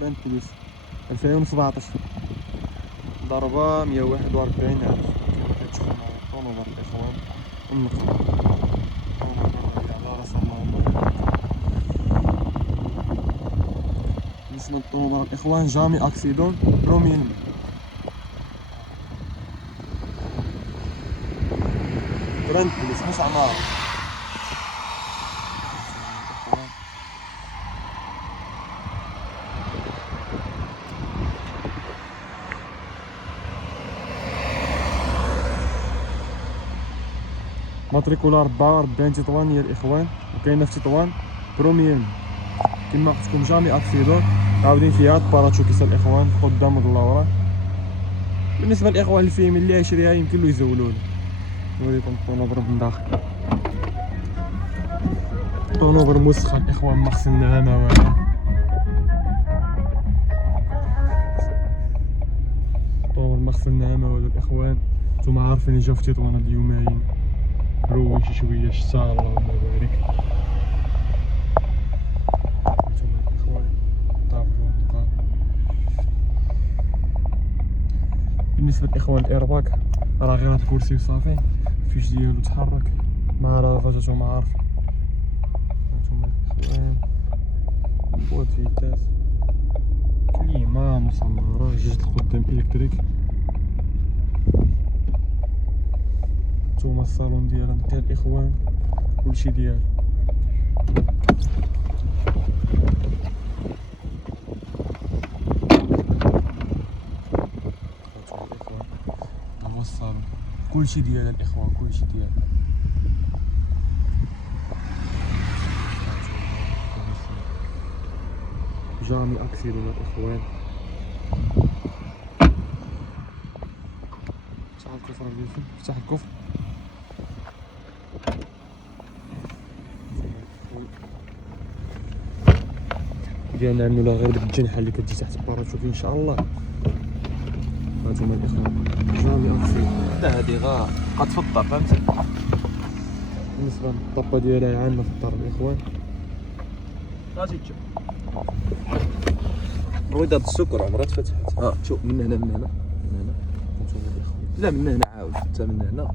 فرانت بليس 2017 ضربة 141,000 كما كتشوفو معايا طونوبر الإخوان والنقرة طونوبر على راس الله. بالنسبة للطونوبر الإخوان جامي أكسيدون بروميين فرانت بليس مش عمارة. ماتريكولا 44 تطوان يا الإخوان، وكاينة في تطوان بروميير كما قلت لكم جامي أكسيدون عاودين فيها باراتشوكيس الإخوان قدام اللورا. بالنسبة للإخوان الفيم اللي يشريها يمكن له يزولوه. نوريكم الطونوبر من داخل، طونوبر مسخن الإخوان ما خصناها ما والو. طونوبر ما خصناها ما والو الإخوان، نتوما عارفين جا في تطوان هاد اليومين روج شوية شتا اللهم بارك. نتوما الإخوان طابلو النقاط. بالنسبة للإخوان الإيرباك راه غير هاد الكرسي وصافي، الفيش ديالو تحرك مع رافاج نتوما عارفين. نتوما الإخوان بواد فيتاس كليما مسمرة جوج القدام إلكتريك. نتوما الصالون ديالها تاع الإخوان كلشي ديالو. ها هو الصالون كلشي ديالها الإخوان كلشي ديالها. جامي أكسيدون الإخوان. افتح الكفر ديالكم، افتح الكفر. ديالنا عملوها غير ديك الجنحة اللي كتجي تحت الباراشوت إن شاء الله. هانتوما الإخوان جامي أكسيدون. لا هادي غا في الدار فهمتي. بالنسبة للطابة ديالها عامة في الدار الإخوان. غادي تشوف رويدة السكر عمرها تفتحت. شوف من هنا من هنا من هنا. لا من هنا عاود حتى من هنا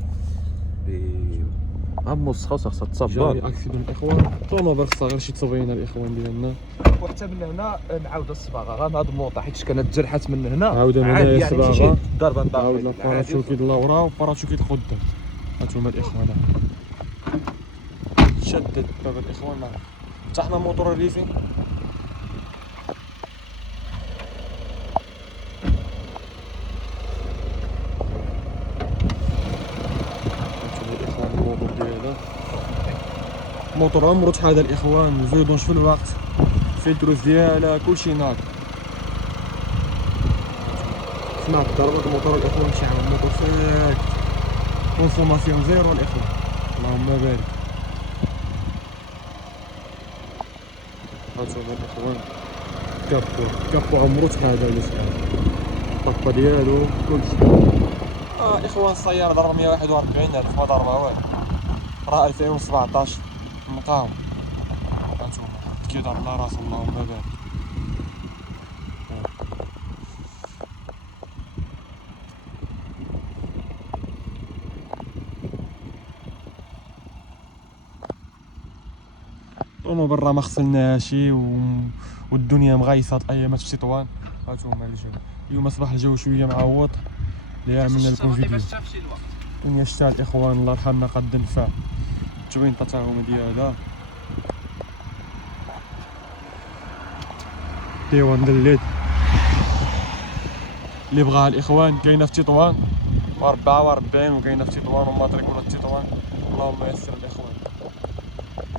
موسخة وخاصها تصبر. جامي أكسيدون الإخوان. طونوبر خصها غير شي تصبينة الإخوان ديالنا. وحتى من هنا نعاود الصباغة غير هاد الموطا حيت كانت تجرحات من هنا عاود من عادي هنا يعني ماشي شي ضربة عاود داخل الباراشوكيت اللورا وباراشوكيت القدام. هانتوما الإخوان شدت دابا الإخوان. فتحنا موتور الليفين. الموتور ديالها موتور عمرو تحاد الإخوان، فيدونش في الوقت، فلتروس ديالها كلشي ناض. سمعت ضربة الموتور الإخوان شعل الموتور ساكت، كونسوماسيون زيرو الإخوان اللهم بارك. هانتوما الإخوان كابو عمرو تحاد الإخوان، الطاقة ديالو كلشي. إخوان السيارة ضربة 141,000 ما ضربها والو، راه 2017 مقاوم. هانتوما كيضرب على راسو اللهم بارك. طونوبر راه ما خسلناهاشي والدنيا مغيصة الايامات في تطوان. هانتوما الجو اليوم اصبح الجو شويه معوض اللي عملنا لكم فيديو. الدنيا شتا الاخوان الله يرحمنا قد النفع التوينطه تا هما ديالها ديوان دليت اللي بغاها الاخوان كاينه في تطوان 44 وكاينه في تطوان وماتريكولا تطوان. اللهم يسر الاخوان.